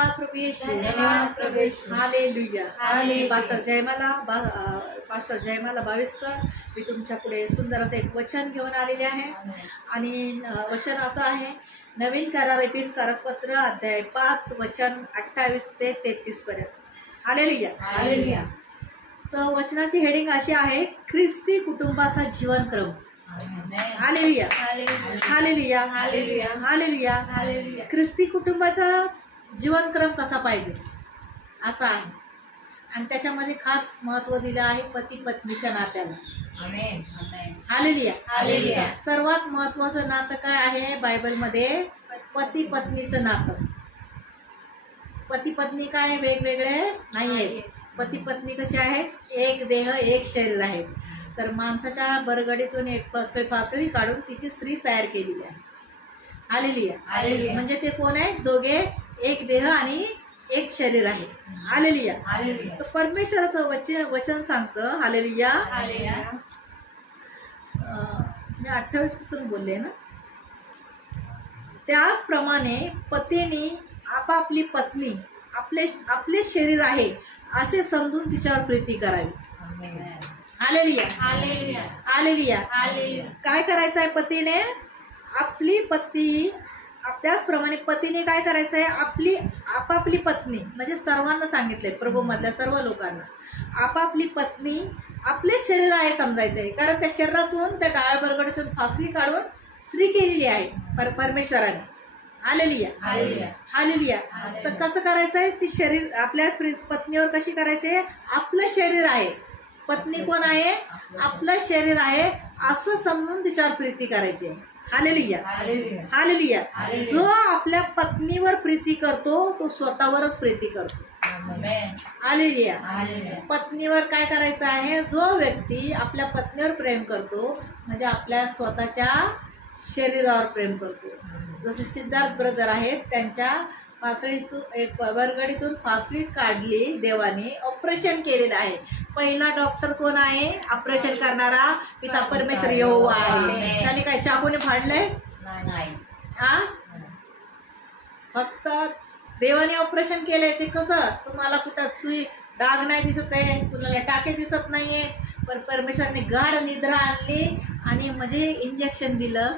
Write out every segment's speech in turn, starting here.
धन्यवाद प्रभू येशू, धन्यवाद प्रभू Yeshu. Hallelujah. Hallelujah. Pastor Jayamala Baviskar, मी तुमच्या पुढे सुंदर असं एक वचन घेऊन आलेले आहे. आणि वचन असं आहे, नवीन करार एपिस्कारसपत्र अध्याय 5 वचन 28 ते 33 पर्यंत. हालेलुया. हालेलुया. तर वचनाची हेडिंग अशी आहे, ख्रिस्ती कुटुंबाचा जीवनक्रम. Amen. Hallelujah. Hallelujah. Hallelujah. Hallelujah. Hallelujah. Hallelujah. ख्रिस्ती कुटुंबाचा जीवनक्रम कसा पाहिजे असा आहे. आणि त्याच्यामध्ये खास महत्त्व दिलं आहे पती पत्नीच्या नात्याला. आमेन. आमेन. हालेलुया. हालेलुया. सर्वात महत्त्वाचं नातं काय आहे बायबलमध्ये? पती पत्नीचं नातं. पती पत्नी काय वेगवेगळे नाही आहेत. पती पत्नी कसे आहेत? एक देह एक शरीर आहे. तर माणसाच्या बरगडीतून एक फासळी काढून तिची स्त्री तयार केलेली आहे. हालेलुया. हालेलुया. म्हणजे ते कोण आहे? दोघे एक देह आणि एक शरीर आहे. हालेलुया. हालेलुया. तर परमेश्वराचं वचन सांगतं. हालेलुया. हालेलुया. मी 28 पासून बोलले ना. त्याचप्रमाणे पतीने आपापली पत्नी आपले शरीर आहे असे समजून तिच्यावर प्रीती करावी. आमेन. हालेलुया. हालेलुया. हालेलुया. हालेलुया. काय करायचं आहे पतीने? आपली पत्नी, त्याचप्रमाणे पतीने काय करायचं आहे? आपापली पत्नी, म्हणजे सर्वांना सांगितलंय, प्रभूमधल्या सर्व लोकांना आपापली पत्नी आपले शरीर आहे समजायचं आहे. कारण त्या शरीरातून, त्या डाव्या बरगडीतून फासली काढून स्त्री केलेली आहे परमेश्वराने. हालेलुया. हालेलुया. हालेलुया. तर कसं करायचं आहे? ती शरीर आपल्या पत्नीवर कशी करायची आहे? आपलं शरीर आहे. पत्नी कोण आहे? आपलं शरीर आहे असं समजून तिच्यावर प्रीती करायची आहे. हालेलुया. हालेलुया. हालेलुया. हालेलुया. जो आपल्या पत्नीवर प्रीती करतो तो स्वतःवरच प्रीती करतो. आमेन. हालेलुया. हालेलुया. पत्नीवर काय करायचं आहे? जो व्यक्ती आपल्या पत्नीवर प्रेम करतो म्हणजे आपल्या स्वतःच्या शरीरावर प्रेम करतो. जसे सिद्धार्थ ब्रदर आहेत, त्यांच्या फासळीतून एक बरगडीतून फासळी काढली देवाने, ऑपरेशन केलेलं आहे. पहिला डॉक्टर कोण आहे? ऑपरेशन करणारा पिता परमेश्वर यहोवा आहे. त्याने काय चाकूने फाडलंय? नाही. हा, फक्त देवाने ऑपरेशन केलंय. ते कसं? तुम्हाला कुठं सुई डाग नाही दिसत आहे, कुणाला टाके दिसत नाहीये, पण परमेश्वरने गाढ निद्रा आणली आणि म्हणजे इंजेक्शन दिलं.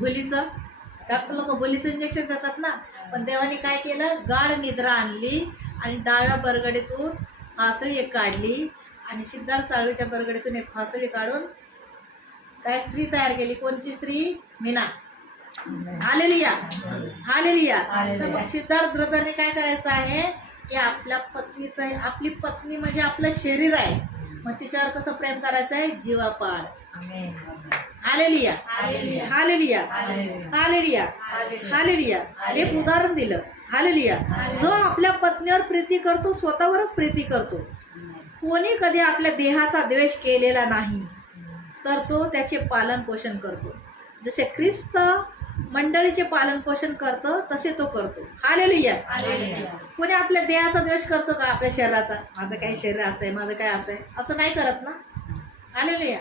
गोलीचं, डॉक्टर लोक गोलीचं इंजेक्शन देतात ना, पण देवाने काय केलं? गाढ निद्रा आणली आणि डाव्या बरगडीतून फासळी एक काढली आणि सिद्धार्थ साळवीच्या बरगडीतून एक फासळी काढून काय स्त्री तयार केली. कोणची स्त्री? मीना. हालेलुया. हालेलुया. तर मग सिद्धार्थ ब्रदरने काय करायचं आहे की आपल्या पत्नीचं, आपली पत्नी म्हणजे आपलं शरीर आहे, मग तिच्यावर कसं प्रेम करायचं आहे? जीवापाड. Amen. Hallelujah. Hallelujah. Hallelujah. Hallelujah. Hallelujah. Hallelujah. एक उदाहरण दिलं. हालेलुया. जो आपल्या पत्नीवर प्रीती करतो स्वतःवरच प्रीती करतो. कोणी कधी आपल्या देहाचा द्वेष केलेला नाही, तर तो त्याचे पालन पोषण करतो. जसे ख्रिस्त मंडळीचे पालन पोषण करतं तसे तो करतो. हालेलुया. हालेलुया. कोणी आपल्या देहाचा द्वेष करतो का? आपल्या शरीराचा, माझं काय शरीर असं आहे, माझं काय असं आहे, असं नाही करत ना. हालेलुया.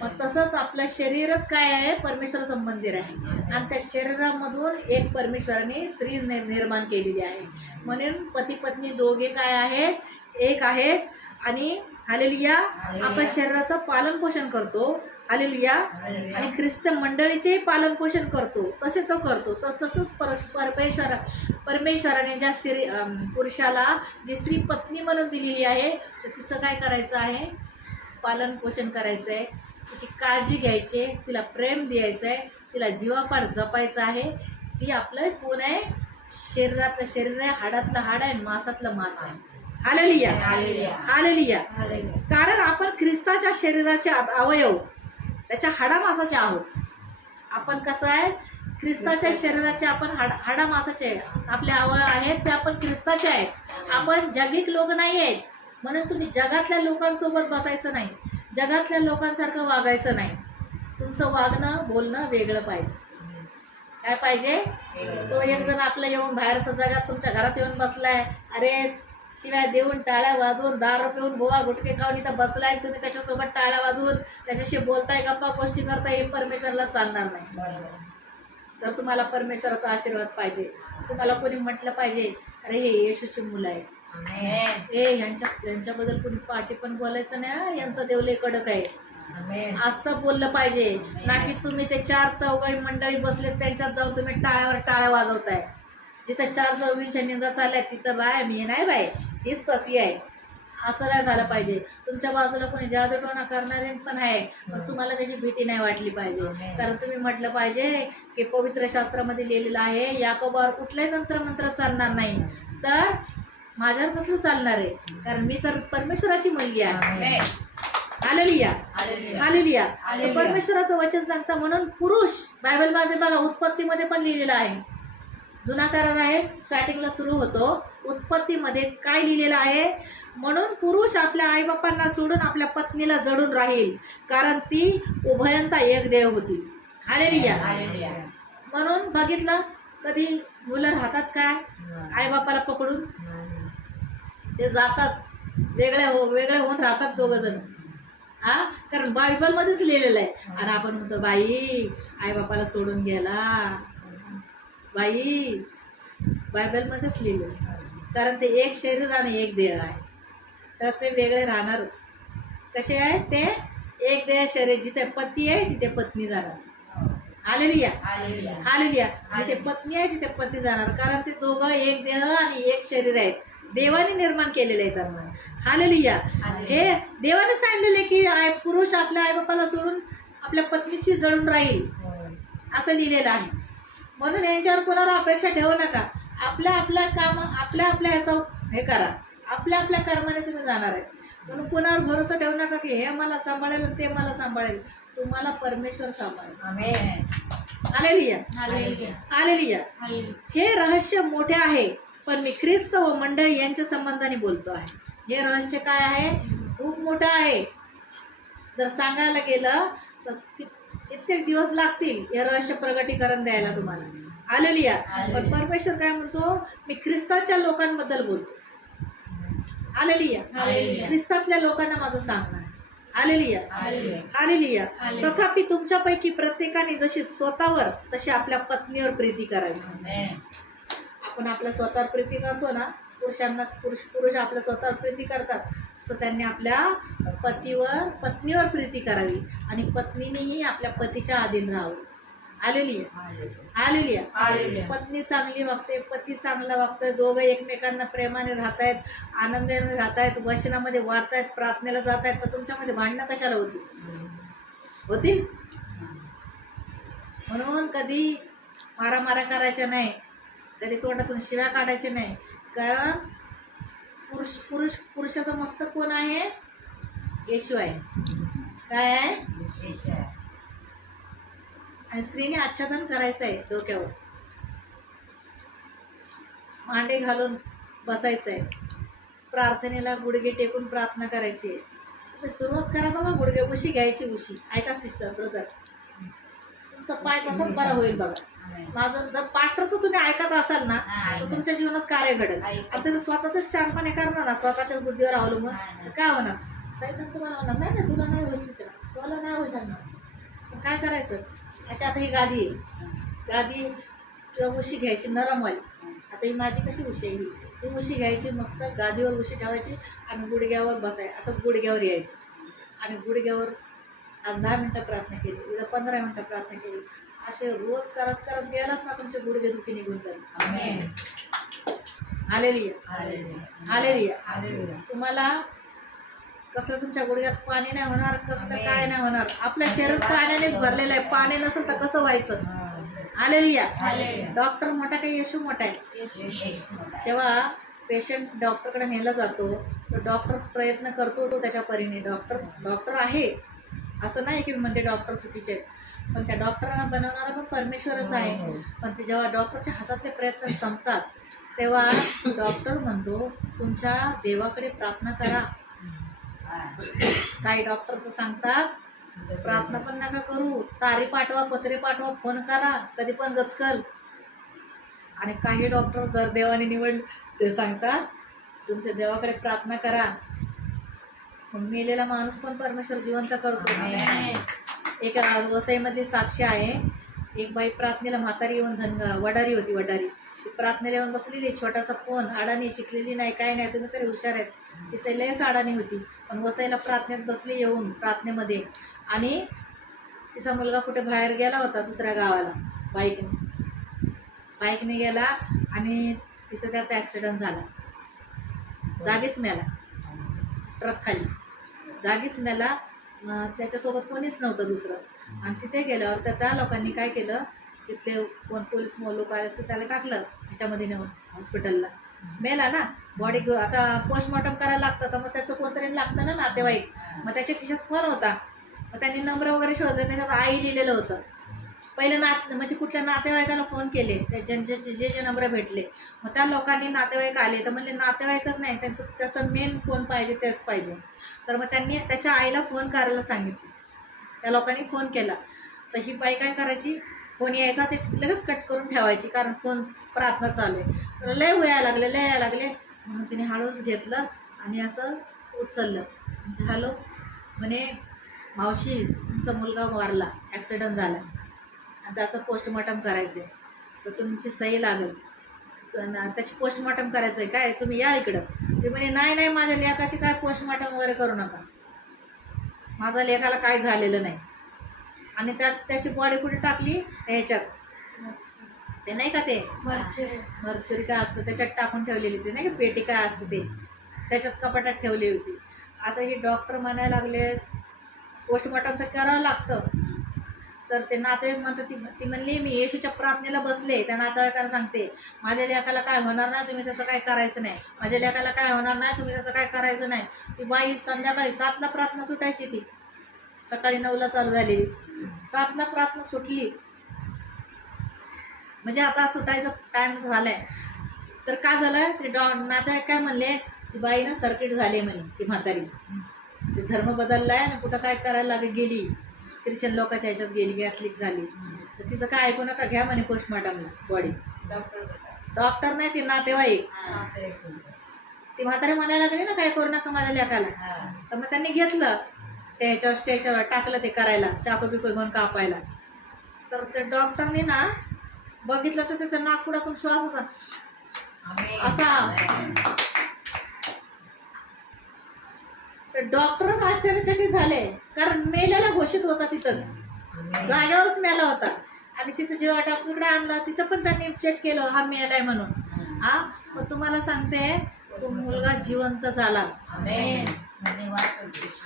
मग तसंच आपलं शरीरच काय आहे? परमेश्वराचं मंदिर आहे आणि त्या शरीरामधून एक परमेश्वराने स्त्री निर्माण केलेली आहे. म्हणून पती पत्नी दोघे काय आहेत? एक आहेत. आणि हालेलुया, आपण शरीराचं पालन पोषण करतो. हालेलुया. आणि ख्रिस्त मंडळीचे पालन पोषण करतो तसे तो करतो. तर तसंच परमेश्वराने ज्या पुरुषाला जी स्त्री पत्नी म्हणून दिलेली आहे, तर तिचं काय करायचं आहे? पालन पोषण करायचं आहे, तिची काळजी घ्यायची आहे, तिला प्रेम द्यायचं आहे, तिला जीवापाड जपायचं आहे. ती आपलं कोण आहे? शरीरातलं शरीर आहे, हाडातलं हाड आहे, मांसातलं मांस आहे. हालेलुया. हालेलुया. कारण आपण ख्रिस्ताच्या शरीराचे अवयव, त्याच्या हाडामासाचे आहोत. आपण कसं आहे? ख्रिस्ताच्या शरीराचे आपण हाडा मासाचे आहे. आपले अवयव आहेत ते आपण ख्रिस्ताचे आहेत. आपण जगिक लोक नाही आहेत. म्हणून तुम्ही जगातल्या लोकांसोबत बसायचं नाही, जगातल्या लोकांसारखं वागायचं नाही. तुमचं वागणं बोलणं वेगळं पाहिजे. काय पाहिजे? तो एक जण आपलं येऊन बाहेरच्या जगात तुमच्या घरात येऊन बसलाय, अरे शिवाय देऊन टाळ्या वाजवून दारू पिऊन गोवा गुटके खाऊन इथं बसलाय, तुम्ही त्याच्यासोबत टाळ्या वाजवून त्याच्याशी बोलताय, गप्पा गोष्टी करताय, हे परमेश्वरला चालणार नाही. जर तुम्हाला परमेश्वराचा आशीर्वाद पाहिजे, तुम्हाला कोणी म्हटलं पाहिजे अरे हे येशूची मुलं आहे, आमेन. यांच्याबद्दल कोणी पाठी पण बोलायचं नाही हा, यांचा देव लय कडक आहे आमेन. असं बोललं पाहिजे ना, की तुम्ही ते 4 मंडळी बसलेत त्यांच्यात जाऊन तुम्ही टाळ्यावर टाळ्या वाजवताय. जिथं 4 निंदा चालल्यात तिथं बाय मी नाही बाय तीच तशी आहे असं नाही झालं पाहिजे. तुमच्या बाजूला कोणी जादूटोणा करणारे पण आहे, पण तुम्हाला त्याची भीती नाही वाटली पाहिजे. कारण तुम्ही म्हटलं पाहिजे की पवित्र शास्त्रामध्ये लिहिलेलं आहे याकोबावर कुठलाही तंत्रमंत्र चालणार नाही, तर माझ्यावर कसलं चालणार आहे, कारण मी तर परमेश्वराची मुलगी आहे. आमेन. Hallelujah hallelujah. हालेलुया. तर हालेलुया. परमेश्वराचं वचन सांगता म्हणून पुरुष बायबलमध्ये बघा उत्पत्तीमध्ये पण लिहिलेलं आहे. जुना करार आहे स्टार्टिंगला सुरू होतो, उत्पत्तीमध्ये काय लिहिलेलं आहे, म्हणून पुरुष आपल्या आईबापांना सोडून आपल्या पत्नीला जडून राहील, कारण ती उभयंता एक देव होती. हालेलुया. हालेलुया. म्हणून बघितलं कधी मुलं राहतात काय आईबापाला पकडून, ते जातात वेगळे होऊन राहतात दोघं जण. कारण बायबलमध्येच लिहिलेलं आहे. आणि आपण म्हणतो बाई आईबापाला सोडून गेला, बाई बायबलमध्येच लिहिलेलं आहे. कारण ते एक शरीर आणि एक देह आहे, तर ते वेगळे राहणारच. कसे आहे ते एक देह शरीर, जिथे पती आहे तिथे पत्नी जाणार. Hallelujah hallelujah. हालेलुया. जिथे पत्नी आहे तिथे पती जाणार, कारण ते दोघं एक देह आणि एक शरीर आहेत, देवाने निर्माण केलेले आहेत त्यांना. हालेलुया. हे देवाने सांगितलेले की पुरुष आपल्या आईबापाला सोडून आपल्या पत्नीशी जळून राहील असं लिहिलेलं आहे. म्हणून यांच्यावर कोणावर अपेक्षा ठेवू नका. आपल्या आपल्या काम आपल्या ह्याचा हे करा, आपल्या आपल्या कर्माने तुम्ही जाणार आहे. म्हणून कोणावर भरोसा ठेवू नका की हे मला सांभाळेल ते मला सांभाळेल. तुम्हाला परमेश्वर सांभाळेल. Amen. Hallelujah hallelujah. Hallelujah. Hallelujah. हे रहस्य मोठे आहे, पण मी ख्रिस्त व मंडळी यांच्या संबंधाने बोलतो आहे. हे रहस्य काय आहे, खूप मोठं आहे. जर सांगायला गेलं तर कित्येक दिवस लागतील हे रहस्य प्रगटीकरण द्यायला तुम्हाला. हालेलुया. पण परमेश्वर काय म्हणतो, मी ख्रिस्ताच्या लोकांबद्दल बोलतो. हालेलुया. हालेलुया. ख्रिस्तातल्या लोकांना माझं सांगणं आहे. Hallelujah hallelujah. हालेलुया. हालेलुया. तथापि तुमच्यापैकी प्रत्येकाने जशी स्वतःवर तशी आपल्या पत्नीवर प्रीती करावी. आमेन. आपण आपल्या स्वतःवर प्रीती करतो ना, पुरुष आपल्या स्वतःवर प्रीती करतात, तसं त्यांनी आपल्या पत्नीवर प्रीती करावी आणि पत्नीनेही आपल्या पतीच्या अधीन राहावं. Hallelujah hallelujah. हालेलुया. पत्नी चांगली वागते, पती चांगला वागतोय, दोघं एकमेकांना प्रेमाने राहतायत, आनंदाने राहतायत, वचनामध्ये वाढतायत, प्रार्थनेला जात आहेत, तर तुमच्यामध्ये भांडणं कशाला होतील. म्हणून कधी मारामाऱ्या करायच्या नाही, कधी तोंडातून शिव्या काढायच्या नाही. कारण पुरुषाचं मस्तक कोण आहे, येशू आहे. काय आहे, येशू आहे. आणि स्त्रीने आच्छादन करायचं आहे, डोक्यावर मांडे घालून बसायचं आहे, प्रार्थनेला गुडघे टेकून प्रार्थना करायची आहे. तुम्ही सुरुवात करा बघा, गुडघे उशी घ्यायची. उशी ऐका सिस्टर ब्रदर, तुमचा पाय तसाच बरा होईल बघा. आमेन. माझं जर पाठचं तुम्ही ऐकत असाल ना, तर तुमच्या जीवनात कार्य घडेल. आता तुम्ही स्वतःच शांतपणे करणार ना, स्वतःच्या बुद्धीवर अवलंबून, तर काय होणार, सैतान तुम्हाला होणार नाही ना, तुला नाही होऊ शकत, तुला नाही होऊ शकणार. काय करायचं, अशी आता ही गादी आहे, गादी किंवा उशी घ्यायची नरमवाली. आता ही माझी कशी उशी आहे, ही उशी घ्यायची, मस्त गादीवर उशी ठेवायची आणि गुडघ्यावर बसायचं, असं गुडघ्यावर यायचं आणि गुडघ्यावर आज 10 मिनटं प्रार्थना केली, उद्या 15 मिनटं प्रार्थना केली. असे रोज करत करत गेलात ना, तुमचे गुडघे दुखी निघून जाईल. Amen. Hallelujah hallelujah. Hallelujah. Hallelujah. तुम्हाला कसलं तुमच्या गुडघ्यात पाणी नाही होणार, कसलं आमेन. काय नाही होणार. आपल्या शरीर पाण्यानेच भरलेलं आहे, पाणी नसेल तर कसं व्हायचं. हालेलुया. हालेलुया. डॉक्टर मोठा काही येशू मोठा आहे. येशू मोठा आहे. जेव्हा पेशंट डॉक्टरकडे नेला जातो तर डॉक्टर प्रयत्न करतो तो त्याच्या परीने. डॉक्टर आहे असं नाही की म्हणते डॉक्टर चुकीचे आहेत, पण त्या डॉक्टरांना बनवणारा पण परमेश्वरच आहे. पण ते जेव्हा डॉक्टरच्या हातातले प्रयत्न संपतात तेव्हा डॉक्टर म्हणतो तुमच्या देवाकडे प्रार्थना करा. काही डॉक्टरचं सांगतात प्रार्थना पण नका करू, तारी पाठवा, पत्रे पाठवा, फोन करा, कधी पण गचकल. आणि काही डॉक्टर जर देवाने निवडले ते सांगतात तुमच्या देवाकडे प्रार्थना करा. मग मेलेला माणूस पण परमेश्वर जिवंत करतो. आमेन. एक वसईमधली साक्षी आहे, एक बाई प्रार्थनेला म्हातारी येऊन वडारी होती, वडारी. ती प्रार्थनेला येऊन बसलेली, छोटासा फोन, अडाणी, शिकलेली नाही, काय नाही, तुम्ही तरी हुशार आहेत. तिथे लयच अडाणी होती, पण वसायला प्रार्थनेत बसली येऊन प्रार्थनेमध्ये. आणि तिचा मुलगा कुठे बाहेर गेला होता दुसऱ्या गावाला बाईकने गेला आणि तिथं त्याचा ॲक्सिडेंट झाला. जागीच मेला, ट्रक खाली जागीच मेला. त्याच्यासोबत कोणीच नव्हतं दुसरं. आणि तिथे गेल्यावर तर त्या लोकांनी काय केलं, तिथले कोण पोलीस लोक आले असं त्याला टाकलं ह्याच्यामध्ये नेऊन हॉस्पिटलला. मेला ना, बॉडी आता पोस्टमॉर्टम करायला लागतं, तर मग त्याचं कोणतरी लागतं ना नातेवाईक. मग त्याच्या खिशात फोन होता, मग त्यांनी नंबर वगैरे शोधले, त्याच्यात आई लिहिलेलं होतं. पहिले म्हणजे कुठल्या नातेवाईकाला फोन केले, जे नंबर भेटले, मग त्या लोकांनी नातेवाईक आले तर म्हणले नातेवाईकच नाही, त्याचं मेन कोण पाहिजे तेच पाहिजे. तर मग त्यांनी त्याच्या आईला फोन करायला सांगितलं. त्या लोकांनी फोन केला, तर ही बाई काय करायची, फोन यायचा ते लगेच कट करून ठेवायची, कारण फोन प्रार्थना चालू आहे. तर लय यायला लागले म्हणून तिने हळूच घेतलं आणि असं उचललं. हॅलो म्हणे, मावशी तुमचा मुलगा वारला, ॲक्सिडेंट झाला आणि त्याचं पोस्टमॉर्टम करायचं आहे, तर तुमची सही लागेल, त्याची पोस्टमॉर्टम करायचं आहे काय, तुम्ही या इकडं. ते म्हणे नाही माझ्या लेकाची काय पोस्टमॉर्टम वगैरे करू नका, माझ्या लेकाला काय झालेलं नाही. आणि त्याची बॉडी कुठे टाकली, ह्याच्यात ते नाही का ते मर्चुरी काय असतं त्याच्यात टाकून ठेवलेली, ते नाही का पेटी काय असतं ते, त्याच्यात कपाटात ठेवली होती. आता हे डॉक्टर म्हणायला लागले पोस्टमॉर्टम तर करावं लागतं. तर ते नातेवाईक म्हणतात, ती म्हणली मी येशूच्या प्रार्थनेला बसले, त्या नातेवाईकाला सांगते माझ्या लेकाला काय होणार नाही, तुम्ही त्याचं काय करायचं नाही, माझ्या लेकाला काय होणार नाही, तुम्ही त्याचं काय करायचं नाही. ती बाई संध्याकाळी 7ला प्रार्थना सुटायची, ती सकाळी 9ला चालू झालेली, 7ला प्रार्थना सुटली. म्हणजे आता सुटायचा टाईम झालाय. तर काय झालं, ते नातेवाईक काय म्हणले, ती बाई ना सर्किट झाली म्हणे, ती म्हातारी ते धर्म बदललाय ना, कुठं काय करायला गेली, ख्रिश्चन लोकांच्या ह्याच्यात गेली, कॅथलिक झाली. तर तिचं काय ऐकू नका, घ्या म्हणे पोस्टमॉर्टमला बॉडी. डॉक्टर नाही, ती नातेवाईक. ती म्हातारी म्हणायला लागली ना काय करू नका माझ्या लेकाला. तर मग त्यांनी घेतलं त्याच्यावर स्टेशनवर टाकलं ते करायला, चाकू बिकू घेऊन कापायला. तर ते डॉक्टरनी ना बघितलं तर त्याच्या नाकपुडातून श्वास असा. तर डॉक्टरच आश्चर्यचकित झाले, कारण मेल्याला घोषित होता तिथंच, जागेवरच मेला होता. आणि तिथं जेव्हा डॉक्टरकडे आणला तिथं पण त्यांनी चेक केलं हा मेलाय म्हणून. हा मग तुम्हाला सांगते, तो मुलगा जिवंत झाला.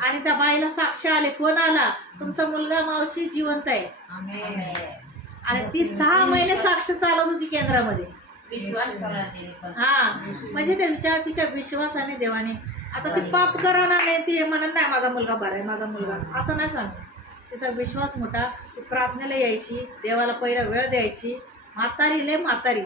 आणि त्या बाईला साक्ष आले, कोण आला, तुमचा मुलगा मावशी जिवंत आहे. आणि ती 6 महिने साक्ष चालत होती केंद्रामध्ये. हा म्हणजे त्या तिच्या विश्वासाने देवाने. आता ती पाप करणार नाही, ती म्हणत नाही माझा मुलगा बरा आहे, माझा मुलगा, असं नाही सांगत. तिचा विश्वास मोठा, ती प्रार्थनेला यायची, देवाला पहिला वेळ द्यायची, म्हातारी लय म्हातारी,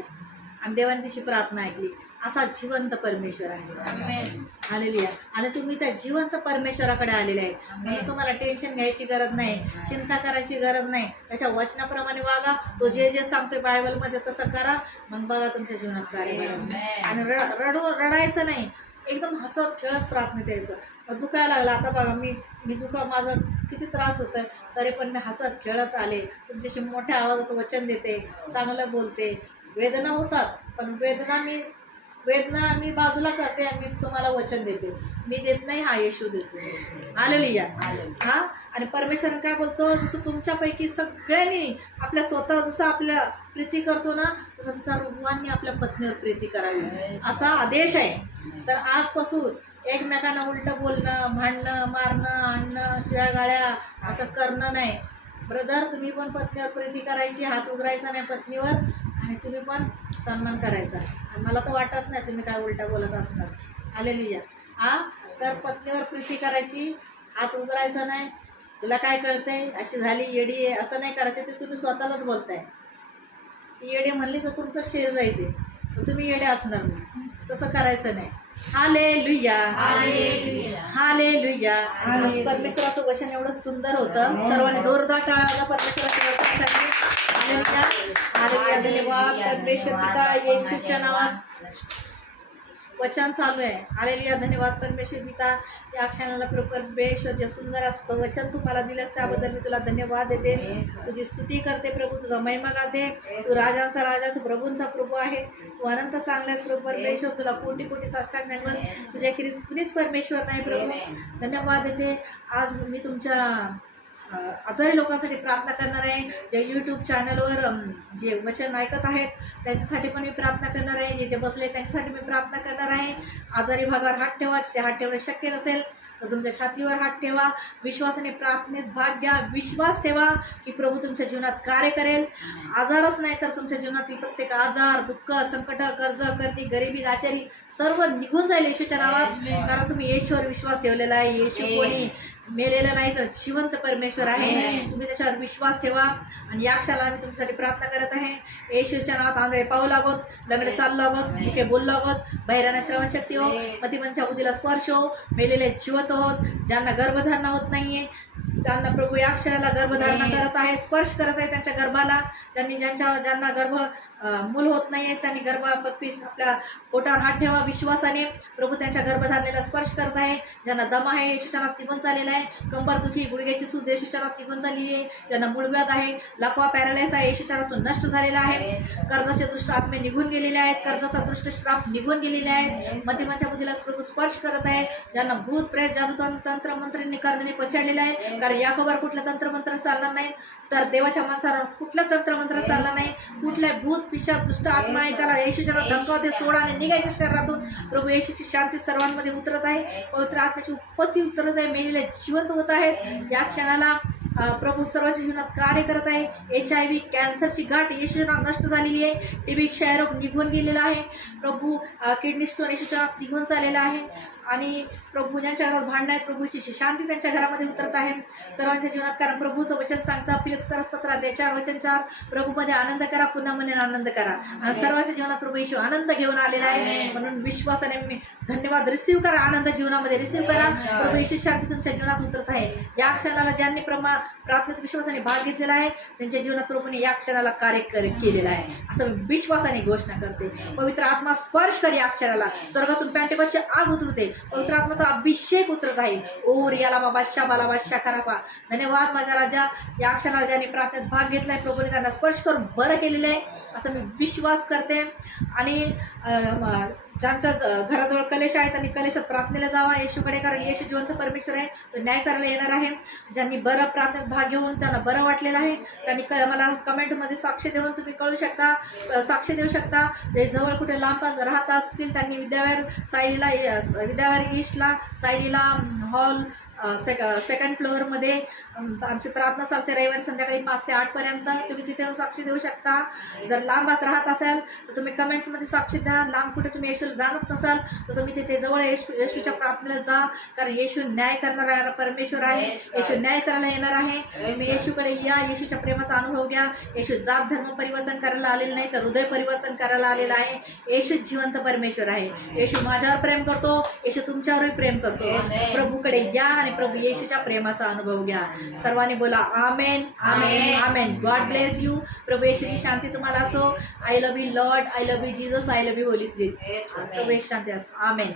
आणि देवाने तिची प्रार्थना ऐकली. असा जिवंत परमेश्वर आहे. हालेलुया. आणि तुम्ही त्या जिवंत परमेश्वराकडे आलेले आहे, म्हणून तुम्हाला टेन्शन घ्यायची गरज नाही, चिंता करायची गरज नाही. त्याच्या वचनाप्रमाणे वागा, तो जे जे सांगतोय बायबलमध्ये तसं करा, मग बघा तुमच्या जीवनात कार्य घडेल. आणि रडायचं नाही, एकदम हसत खेळत प्रार्थनेत यायचं. मग दुखायला लागला, आता बघा मी माझा किती त्रास होतोय, तरी पण मी हसत खेळत आले, तुमच्याशी मोठ्या आवाजात वचन देते, चांगलं बोलते. वेदना होतात, पण वेदना मी बाजूला करते आणि मी तुम्हाला वचन देते. मी देत नाही, हा येशू देतो. हालेलुया. हा आणि परमेश्वर काय बोलतो, जसं तुमच्यापैकी सगळ्यांनी आपल्या स्वतः जसं आपल्या प्रीती करतो ना, तसं सर्वांनी आपल्या पत्नीवर प्रीती करावी, असा आदेश आहे. तर आजपासून एकमेकांना उलटं बोलणं, भांडणं, मारणं, आणणं, शिव्या गाळ्या असं करणं नाही. ब्रदर, तुम्ही पण पत्नीवर प्रीती करायची, हात उघडायचा नाही पत्नीवर, आणि तुम्ही पण सन्मान करायचा. मला तर वाटत नाही तुम्ही काय उलटा बोलत असणार. हालेलुया. हा तर पत्नीवर प्रीती करायची, हात उघडायचा नाही. तुला काय कळतंय, अशी झाली येडी आहे, असं नाही करायचं. ते तुम्ही स्वतःलाच बोलताय. ती येडी म्हणली तर तुमचं शरीर आहे ते, तर तुम्ही येडे असणार नाही, तसं करायचं नाही. हालेलुया. हालेलुया. परमेश्वराचं वचन एवढं सुंदर होतं. सर्वांनी जोरदार टाळ्या परमेश्वराच्या वचनासाठी. हालेलुया. हालेलुया. धन्यवाद परमेश्वर पिता येशूच्या नावात. वचन चालू आहे. हालेलुया, धन्यवाद परमेश्वर पिता. या क्षणाला प्रभू परमेश्वर जे सुंदर असं वचन तू मला दिलंस त्याबद्दल मी तुला धन्यवाद देते. तुझी स्तुती करते प्रभू, तुझा महिमा गाते. तू राजांचा राजा, तू प्रभूंचा प्रभू आहे. तू अनंत चांगलाच प्रभू परमेश्वर. तुला कोटी कोटी साष्टांग धन्यवाद. तुझ्या खेरीज कुणीच परमेश्वर नाही प्रभू. धन्यवाद देते. आज मी तुमच्या आजारी लोकांसाठी प्रार्थना करणार आहे. जे यूट्यूब चॅनलवर जे वचन ऐकत आहेत त्यांच्यासाठी पण मी प्रार्थना करणार आहे. जे इथे बसले त्यांच्यासाठी मी प्रार्थना करणार आहे. आजारी भागावर हात ठेवा. ते हात ठेवणं शक्य नसेल तर तुमच्या छातीवर हात ठेवा. विश्वासाने प्रार्थनेत भाग घ्या. विश्वास ठेवा की प्रभू तुमच्या जीवनात कार्य करेल. आजारच नाही तर तुमच्या जीवनातील प्रत्येक आजार, दुःख, संकट, कर्ज, करणी, गरिबी, लाचारी सर्व निघून जाईल येशूच्या नावात. कारण तुम्ही येशूवर विश्वास ठेवलेला आहे. येशू कोणी मेलेलं नाही तर जिवंत परमेश्वर आहे. तुम्ही त्याच्यावर विश्वास ठेवा. आणि या क्षणाला मी तुमच्यासाठी प्रार्थना करत आहे. येशूच्या नावात आंधळे पाहू लागोत, लंगडे चालू लागोत, मुखे बोलू लागोत, बहिरांना श्रवणशक्ती हो, मतिमंच्या बुद्धीला स्पर्श हो, मेलेले जिवंत होत, ज्यांना गर्भधारणा होत नाहीये त्यांना प्रभू या क्षणाला गर्भधारणा करत आहे, स्पर्श करत आहे त्यांच्या गर्भाला. ज्यांना गर्भ मूल होत नाहीये त्यांनी आपल्या पोटावर हात ठेवा. विश्वासाने प्रभू त्यांच्या गर्भधारणेला स्पर्श करत आहे. ज्यांना दम आहे येशूच्या नावात निघून चाललेला आहे. कंबरदुखी, गुडघ्याची सूज येशूच्या नावात निघून चाललेली आहे. ज्यांना मूळव्याध आहे, लकवा, पॅरालाइस आहे येशूच्या नावातून नष्ट झालेला आहे. कर्जाचे दुष्ट आत्मे निघून गेलेले आहेत. कर्जाचा दुष्ट श्राप निघून गेलेले आहेत. मतिमाच्या बुद्धीला प्रभू स्पर्श करत आहे. ज्यांना भूत, प्रेत, जादू, तंत्र, मंत्रांनी करण्याने पछाडलेलं आहे. कारण याकोबावर कुठलं तंत्रमंत्र चालणार नाही तर देवाच्या माणसावर कुठलं तंत्रमंत्र चालणार नाही. कुठल्या भूत, पिशाच, दुष्ट आत्मा आहे त्याला येशूच्या नावात धमकावते, सोडा आणि निघायच्या शरीरातून. प्रभू येशूची शांती सर्वांमध्ये उतरत आहे. पवित्र आत्म्याची उपस्थिती उतरत आहे. मेलेले जिवंत होत आहेत. या क्षणाला प्रभू सर्वांच्या जीवनात कार्य करत आहे. HIV, कॅन्सरची गाठ येशूच्या नावात नष्ट झालेली आहे. TB, क्षयरोग निघून गेलेला आहे. प्रभू किडनी स्टोन येशूच्या नावात निघून चाललेला आहे. आणि प्रभू ज्यांच्या घरात भांडण आहेत प्रभूची शांती त्यांच्या घरामध्ये उतरत आहे सर्वांच्या जीवनात. कारण प्रभूचं वचन सांगता फिलिप्स पत्र 4:4 प्रभूमध्ये आनंद करा, पुन्हा म्हणे आनंद करा. आणि सर्वांच्या जीवनात प्रभू येशू आनंद घेऊन आलेला आहे. म्हणून विश्वासाने मी धन्यवाद रिसीव्ह करा. आनंद जीवनामध्ये रिसीव्ह करा. प्रभू येशू शांती तुमच्या जीवनात उतरत आहे. या क्षणाला ज्यांनी प्रार्थनेत विश्वासाने भाग घेतलेला आहे त्यांच्या जीवनात प्रभूने या क्षणाला कार्य केलेला आहे असं विश्वासाने घोषणा करते. पवित्र आत्मा स्पर्श कर. या क्षणाला स्वर्गातून पॅन्टेकोस्टची आग उतरते. पवित्र आत्माचा अभिषेक उतरत आहे. ओ रियाला बाबा शाबाला बादशा करापा. धन्यवाद माझा राजा. या क्षणाला ज्यांनी प्रार्थनेत भाग घेतलाय प्रभूने त्यांना स्पर्श करून बरं केलेलं आहे असं मी विश्वास करते. आणि ज्यांच्या घराजवळ कलेश आहे त्यांनी कलेशात प्रार्थनेला जावा येशूकडे. कारण येशू जिवंत परमेश्वर आहे. तो न्याय करायला येणार आहे. ज्यांनी बरं प्रार्थनेत भाग घेऊन त्यांना बरं वाटलेलं आहे त्यांनी मला कमेंटमध्ये साक्ष देऊन तुम्ही कळू शकता, साक्ष देऊ शकता. जे जवळ कुठे लांब राहत असतील त्यांनी विद्याविहार ईस्टला सायलीला हॉल सेकंड फ्लोअरमध्ये आमची प्रार्थना चालते रविवारी संध्याकाळी 5 ते 8 पर्यंत. तुम्ही तिथे साक्षी देऊ शकता. जर लांबात राहत असाल तर तुम्ही कमेंट्समध्ये साक्षी द्या. लांब कुठे तुम्ही येशूला जाणत नसाल तर तुम्ही तिथे जवळ येशूच्या प्रार्थनेला जा. कारण येशू न्याय करणारा परमेश्वर आहे. येशू न्याय करायला येणार आहे. तुम्ही येशूकडे या. येशूच्या प्रेमाचा अनुभव घ्या. येशू जात धर्म परिवर्तन करायला आलेलं नाही तर हृदय परिवर्तन करायला आलेला आहे. येशू जिवंत परमेश्वर आहे. येशू माझ्यावर प्रेम करतो. येशू तुमच्यावरही प्रेम करतो. प्रभूकडे या आणि प्रभू येशूच्या प्रेमाचा अनुभव घ्या. सर्वांनी बोला amen, amen, amen. God bless you. प्रभू येशूची शांती तुम्हाला असो. I love you Lord. I love you Jesus. I love you Holy Spirit. प्रभू येशू शांती असो. आमेन.